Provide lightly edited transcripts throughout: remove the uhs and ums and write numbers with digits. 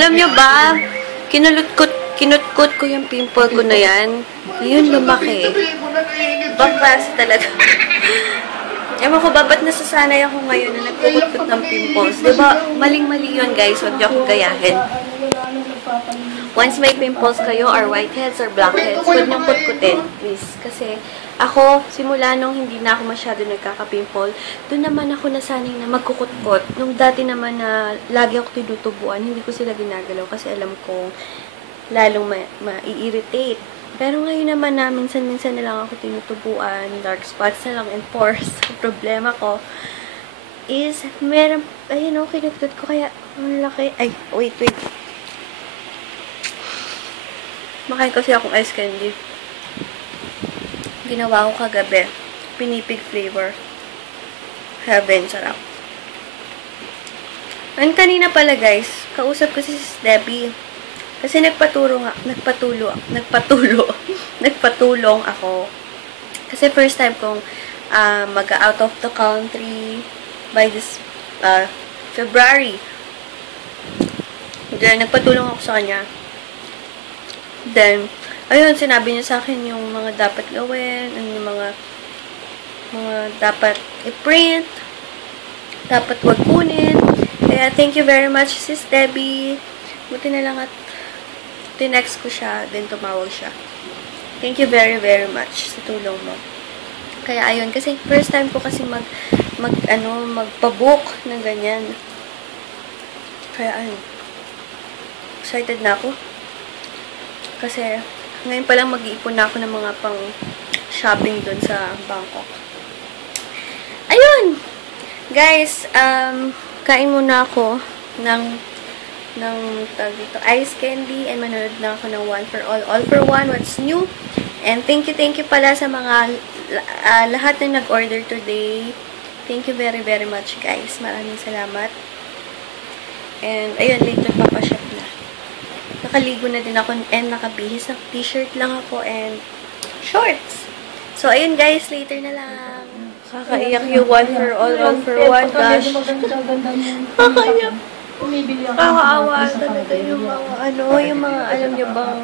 Alam nyo ba, kinutkot ko yung pimple ko na yan. Ngayon, lumaki. Ibang klase talaga. Ewan ko ba, ba't nasasanay ako ngayon na nagkukutkot ng pimples? Diba, maling-mali yun, guys. Huwag niyo akong gayahin. Once may pimples kayo, or whiteheads, or blackheads, huwag niyong kutkutin, please. Kasi, ako, simula nung hindi na ako masyado nagkaka-pimple, doon naman ako nasanay na magkukutkot. Nung dati naman na lagi ako tinutubuan, hindi ko sila ginagalaw kasi alam ko lalong ma-irritate. Pero ngayon naman na, minsan-minsan na lang ako tinutubuan, dark spots na lang and pores. Ang problema ko is, meron, ayun o, kinutkot ko kaya, ang laki, ay, wait. Makain kasi akong ice candy. Ginawa ko kagabi. Pinipig flavor. Heaven, sarap. And kanina pala guys, kausap ko si Debbie. Kasi nagpatulong ako. Kasi first time kong mag-out of the country by this February. Then, nagpatulong ako sa kanya. Then, ayun, sinabi niya sa akin yung mga dapat gawin, yung mga dapat i-print, dapat wag kunin. Kaya, thank you very much, Sis Debbie. Buti na lang at tinext ko siya, then tumawag siya. Thank you very, very much sa tulong mo. Kaya, ayun, kasi first time ko kasi magpabook ng ganyan. Kaya, ayun, excited na ako. Kasi, ngayon pa lang mag-iipon na ako ng mga pang-shopping dun sa Bangkok. Ayun! Guys, kain muna ako ng tawag dito, ice candy, and manonood na ako ng One for All for One, What's New. And thank you pala sa mga lahat na nag-order today. Thank you very, very much, guys. Maraming salamat. And, ayun, later papashop na. Nakaligo na din ako and nakabihis. T-shirt lang ako and shorts. So, ayun guys, later na lang. Kakaiyak yung One for One, gosh. Kakaiyak. Kakaawa talaga yung mga, alam nyo bang,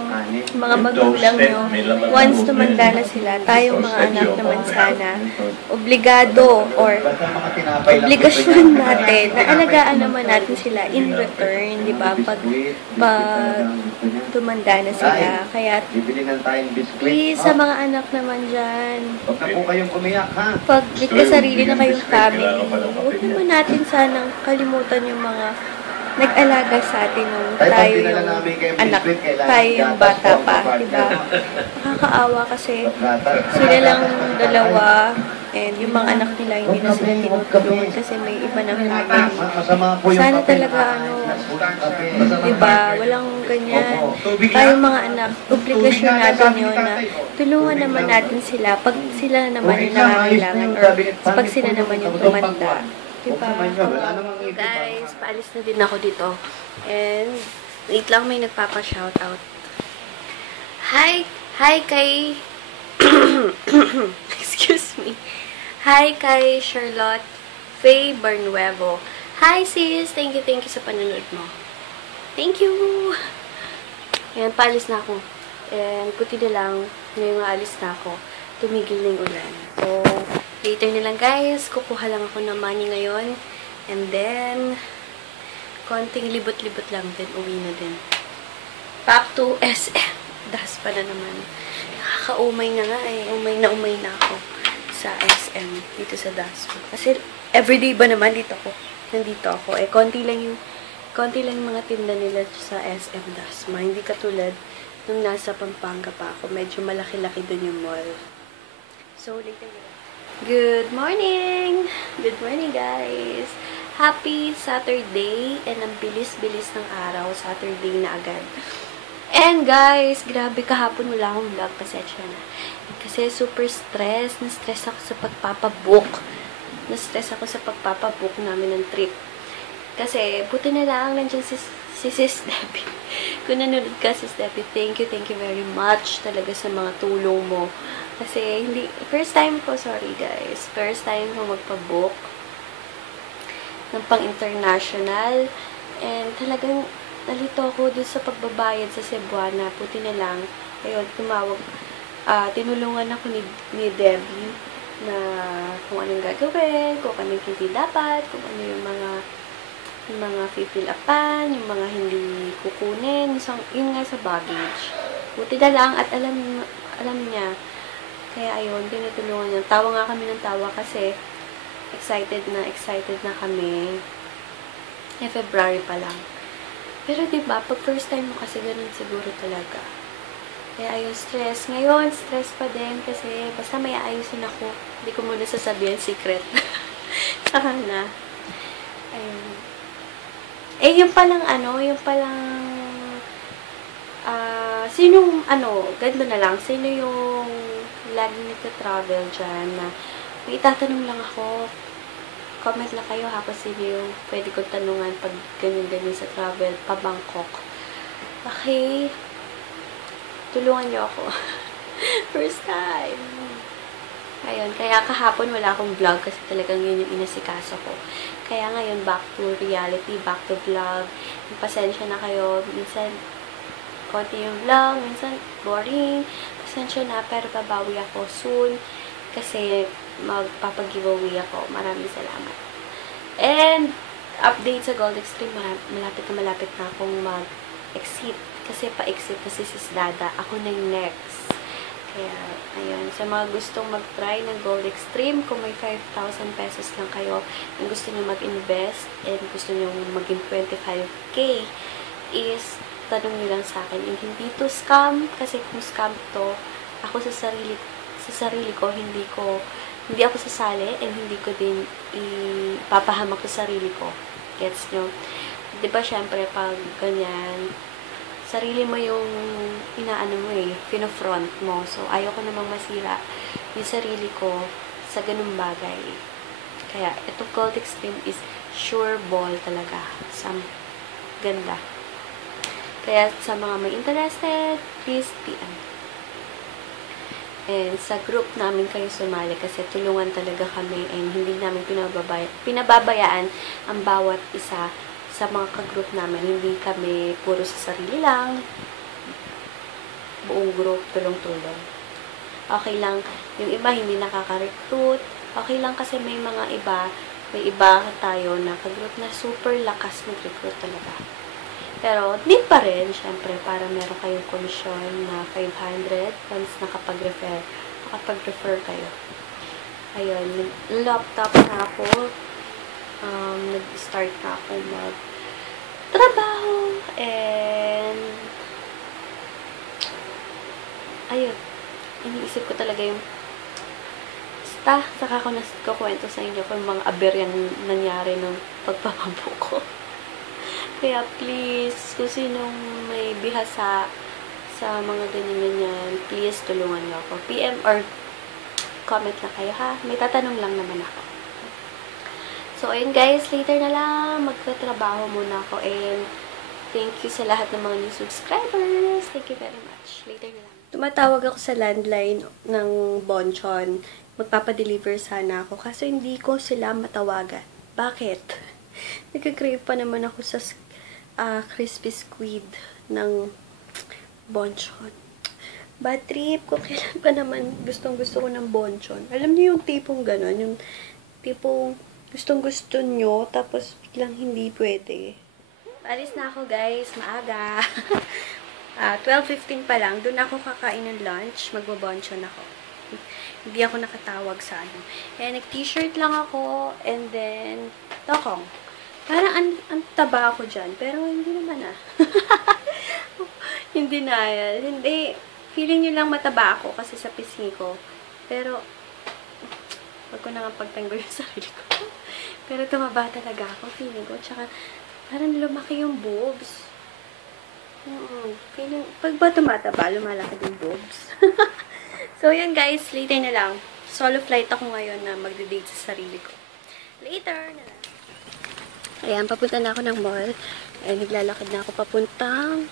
mga magulang nyo, once tumanda na sila, tayong mga anak naman sana, obligado or obligasyon natin, na alagaan naman natin sila in return, di ba? Pag tumanda na sila. Kaya, please, sa mga anak naman dyan, pag may sarili na kayong family, huwag naman natin sanang kalimutan yung mga nag-alaga sa atin nung tayo yung anak, tayo yung bata pa, diba? Nakakaawa kasi sila lang dalawa and yung mga anak nila hindi na sila tinutulungan kasi may iba na family. Sana talaga, diba? Walang ganyan. Tayong mga anak, obligasyon natin yun na tulungan naman natin sila pag sila naman yung nangangailangan or pag sila naman yung tumanda. Diba? Guys, paalis na din ako dito. And, wait lang, may nagpapa-shoutout. Hi kay excuse me. Hi kay Charlotte Faye Barnuevo. Hi sis, thank you sa panonood mo. Thank you! Ayan, paalis na ako. And, puti na lang, ngayong aalis na ako, tumigil na yung ulan. So, later na lang guys, kukuha lang ako ng money ngayon. And then, konting libot-libot lang din, uwi na din. Back to SM. Das pa na naman. Nakaka-umay na nga eh. Umay na ako sa SM, dito sa Dasma. Kasi, everyday ba naman nandito ako. Eh, konti lang yung mga tinda nila sa SM Dasma. Hindi katulad nung nasa Pampanga pa ako. Medyo malaki-laki dun yung mall. So, later na. Good morning! Good morning, guys! Happy Saturday! And ang bilis-bilis ng araw. Saturday na agad. And guys, grabe kahapon wala akong vlog. Pasensya na. Kasi super stress. Na-stress ako sa pagpapabook. Namin ng trip. Kasi, buti na lang nandiyan si Sis Debbie. Kung nanonood ka, Sis Debbie, thank you very much talaga sa mga tulong mo. Kasi, first time ko magpa-book ng pang-international. And talagang, nalito ako dun sa pagbabayad sa Cebuana. Buti na lang. Ayun, tinulungan ako ni Debbie na kung anong gagawin, kung anong hindi dapat, kung ano yung mga fill upan, yung mga hindi kukunin, yun nga sa baggage. Buti na lang at alam niya. Kaya ayun, tinutulungan niya. Tawa nga kami ng tawa kasi excited na kami. February pa lang. Pero diba, pag first time mo kasi ganun siguro talaga. Kaya ayun, stress. Ngayon, stress pa din kasi basta may aayusin ako. Hindi ko muna sasabihin secret. Saka na. Ayun. Yung palang ganito na lang, sino yung lagi nagta-travel dyan na may itatanong lang ako, comment lang kayo ha, kung sino yung pwede kong tanungan pag ganyan-ganyan sa travel, pa Bangkok. Okay, tulungan niyo ako. First time. Ayun, kaya kahapon wala akong vlog kasi talagang yun yung inasikaso ko. Kaya ngayon, back to reality, back to vlog. Pasensya na kayo. Minsan, konti yung vlog. Minsan, boring. Pasensya na, pero babawi ako soon. Kasi, magpapag-giveaway ako. Maraming salamat. And, update sa Gold Extreme. Malapit na akong mag-exit. Kasi pa-exit na si Sis Dada. Ako na yung next. Kaya, ayun. Sa mga gustong mag-try ng Gold Extreme, kung may 5,000 pesos lang kayo, and gusto nyo mag-invest, and gusto nyo maging 25K, is, tanong nyo lang sa akin. And hindi to scam, kasi kung scam to, ako sa sarili ko, hindi ako sasali, and hindi ko din ipapahamak sa sarili ko. Gets nyo? Diba, syempre, pag ganyan, sarili mo yung inaano mo pino-front mo. So, ayoko namang masira yung sarili ko sa ganung bagay. Kaya, itong Gold Extreme is sure ball talaga. Ganda. Kaya, sa mga may interested, please PM. And sa group namin kayo sumali kasi tulungan talaga kami and hindi namin pinababayaan ang bawat isa sa mga ka-group namin. Hindi kami puro sa sarili lang. Buong group, tulong-tulong. Okay lang. Yung iba hindi nakaka-recruit. Okay lang kasi may iba tayo na ka-group na super lakas mag-recruit talaga. Pero, di pa rin, syempre, para meron kayong komisyon na 500 once nakapag-refer kayo. Ayun, laptop na ako. Nag-start na ako mag-trabaho. And, ayun, iniisip ko talaga yung saka ko kukwento sa inyo kung mga aberyang nangyari ng pagpapampo ko. Kaya please, kung sinong may bihasa sa mga ganyan-ganyan, please tulungan niyo ako. PM or comment lang kayo ha. May tatanong lang naman ako. So, ayun guys, later na lang, magtatrabaho muna ako and thank you sa lahat ng mga new subscribers. Thank you very much. Later na lang. Tumatawag ako sa landline ng Bonchon. Magpapadeliver sana ako kaso hindi ko sila matawagan. Bakit? Nagka-crave pa naman ako sa crispy squid ng Bonchon. Bad trip. Kung kailan pa naman gustong-gusto ko ng Bonchon. Alam niyo yung tipong gano'n? Yung tipong gustong-gusto nyo, tapos biglang hindi pwede. Alis na ako, guys. Maaga. 12:15 pa lang. Doon ako kakain ng lunch. Magbabonchon ako. Hindi ako nakatawag sa ano. Nag-t-shirt lang ako. And then, tokong. Parang ang taba ako dyan. Pero hindi naman Hindi na yan. Hindi. Feeling nyo lang mataba ako kasi sa pisngi ko. Pero, wag ko na nga pagtanggol yung sarili ko. Pero tumaba talaga ako, feeling ko. Tsaka, parang lumaki yung boobs. Feeling, pag ba tumataba, lumalaki yung boobs. So, yan guys, later na lang. Solo flight ako ngayon na magde-date sa sarili ko. Later na lang. Ayan, papunta na ako ng mall. Ayan, naglalakad na ako papuntang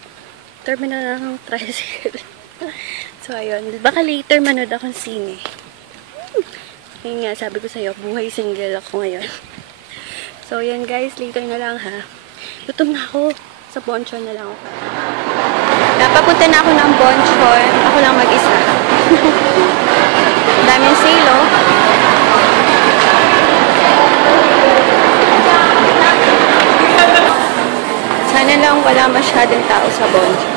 terminal ng tricycle. So, ayun. Baka later manood akong sine. Yun nga, sabi ko sa'yo, buhay single ako ngayon. So, yan guys, later na lang ha. Gutom na ako. Sa Bonchon na lang ako. Napapunta na ako ng Bonchon. Ako lang mag-isa. Daming sale, oh. Sana lang wala masyadong tao sa Bonchon.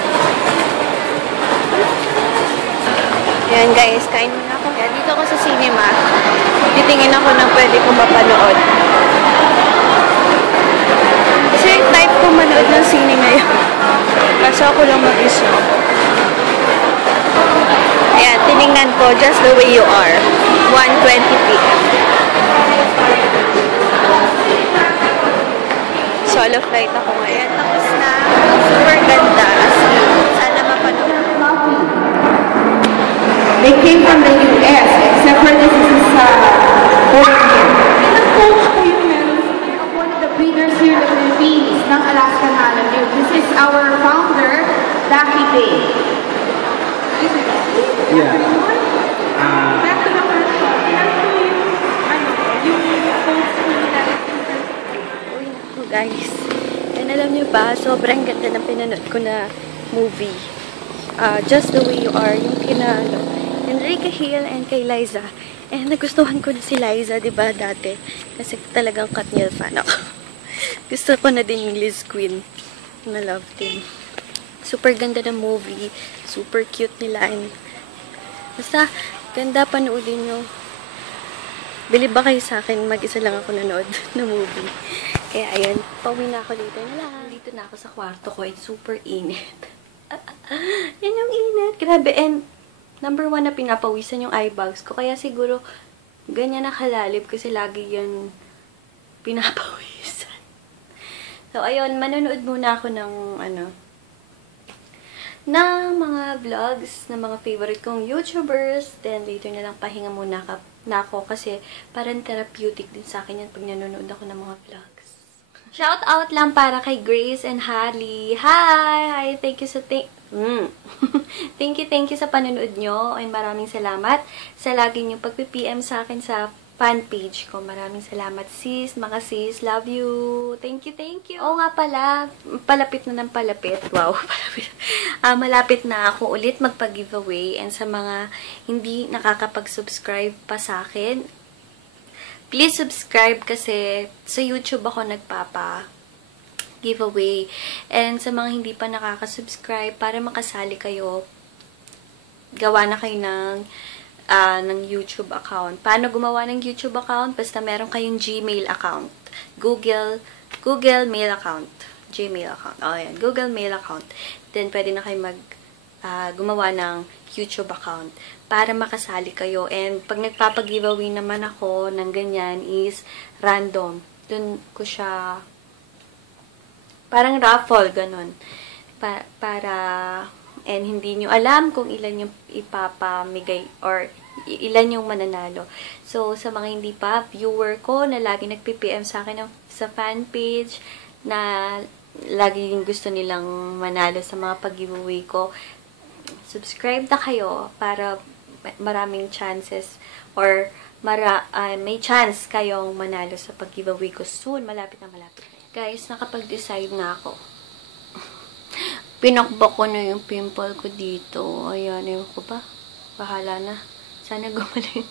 Ayan guys, kain muna ako. Kaya dito ako sa cinema. Titingin ako ng pwede kong mapanood. Kasi type ko manood ng sine ngayon. Kaso ako lang mag-isa. Ayan, tinignan ko Just the Way You Are. 1:20 p.m. Solo flight ako ngayon. Tapos na. Super ganda. Sana mapanood. They came from the US, except for this is Oregon. Nag-coach ko yung meron of one of the breeders here in the Philippines ng Alaska Malamute. This is our founder, Daki Bay. Yeah. Back to the workshop. Uy, naku guys. And alam niyo ba, sobrang ganda ng pinanood ko na movie. Just the Way You Are. Yung kina, Enrique Hill and kay Liza. And nagustuhan ko na si Liza, diba, dati. Kasi talagang Katniel fan ako. Gusto ko na din yung Liz Queen. Na love team. Super ganda ng movie. Super cute nila. And basta, ganda, panoodin nyo. Bilib ba kayo sa akin? Mag-isa lang ako nanood na movie. Kaya ayun, pauwi na ako dito na lang. Dito na ako sa kwarto ko. It's super init. Yan yung init. Grabe. And number 1 na pinapawisan yung eye bags ko. Kaya siguro, ganyan nakalalib kasi lagi yan pinapawisan. So, ayun, manonood muna ako ng, ng mga vlogs, ng mga favorite kong YouTubers. Then, later na lang pahinga muna na ako kasi parang therapeutic din sa akin yan pag nanonood ako ng mga vlogs. Shout out lang para kay Grace and Harley. Hi! Thank you sa thank you sa panonood nyo and maraming salamat sa lagi nyo pag-PM sa akin sa fan page ko. Maraming salamat sis, mga sis, love you. Thank you, thank you. Oo nga pala, palapit na ng palapit. Wow, palapit. Malapit na ako ulit magpag-giveaway and sa mga hindi nakakapag-subscribe pa sa akin, please subscribe kasi sa YouTube ako nagpapa-giveaway. And sa mga hindi pa nakaka-subscribe, para makasali kayo, gawa na kayo ng YouTube account. Paano gumawa ng YouTube account? Basta meron kayong Gmail account. Google Mail account. Gmail account. O, yan. Google Mail account. Then, pwede na kayo gumawa ng YouTube account para makasali kayo. And pag nagpapag-giveaway naman ako ng ganyan is random. Dun ko siya parang raffle, ganun. And hindi nyo alam kung ilan yung ipapamigay or ilan yung mananalo. So, sa mga hindi pa, viewer ko na lagi nagpi-PM sa akin sa fan page na lagi gusto nilang manalo sa mga pag-giveaway ko, subscribe na kayo para maraming chances or may chance kayong manalo sa pag-giveaway ko soon. Malapit na malapit. Guys, nakapag-decide na ako. Pinakbak ko na yung pimple ko dito. Ayan, ewan ko ba? Bahala na. Sana gumaling.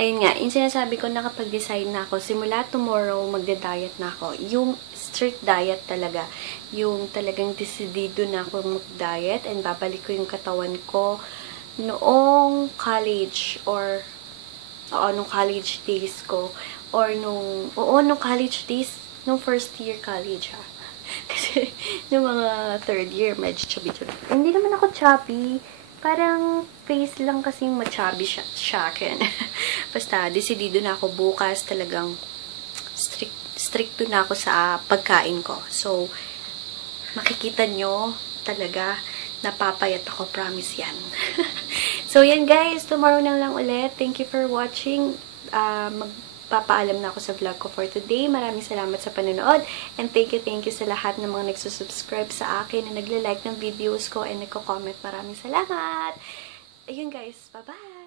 Ayun nga, yung sinasabi ko, nakapag-decide na ako. Simula tomorrow, magda-diet na ako. Yung strict diet talaga. Yung talagang decidido na ako mag-diet and babalik ko yung katawan ko noong college or nung college days ko. Or nung college days, nung first year college ha. Kasi, nung mga third year, medyo chubby-chubby. Hindi naman ako chubby. Parang face lang kasing ma-chubby siya akin. Basta, decidido na ako bukas. Talagang stricto na ako sa pagkain ko. So, makikita nyo talaga napapayat ako. Promise yan. So, yan guys. Tomorrow na lang ulit. Thank you for watching. Papaalam na ako sa vlog ko for today. Maraming salamat sa panonood. And thank you sa lahat ng mga nagsusubscribe sa akin na nagla-like ng videos ko and nagko-comment. Maraming salamat. Ayun guys. Bye-bye!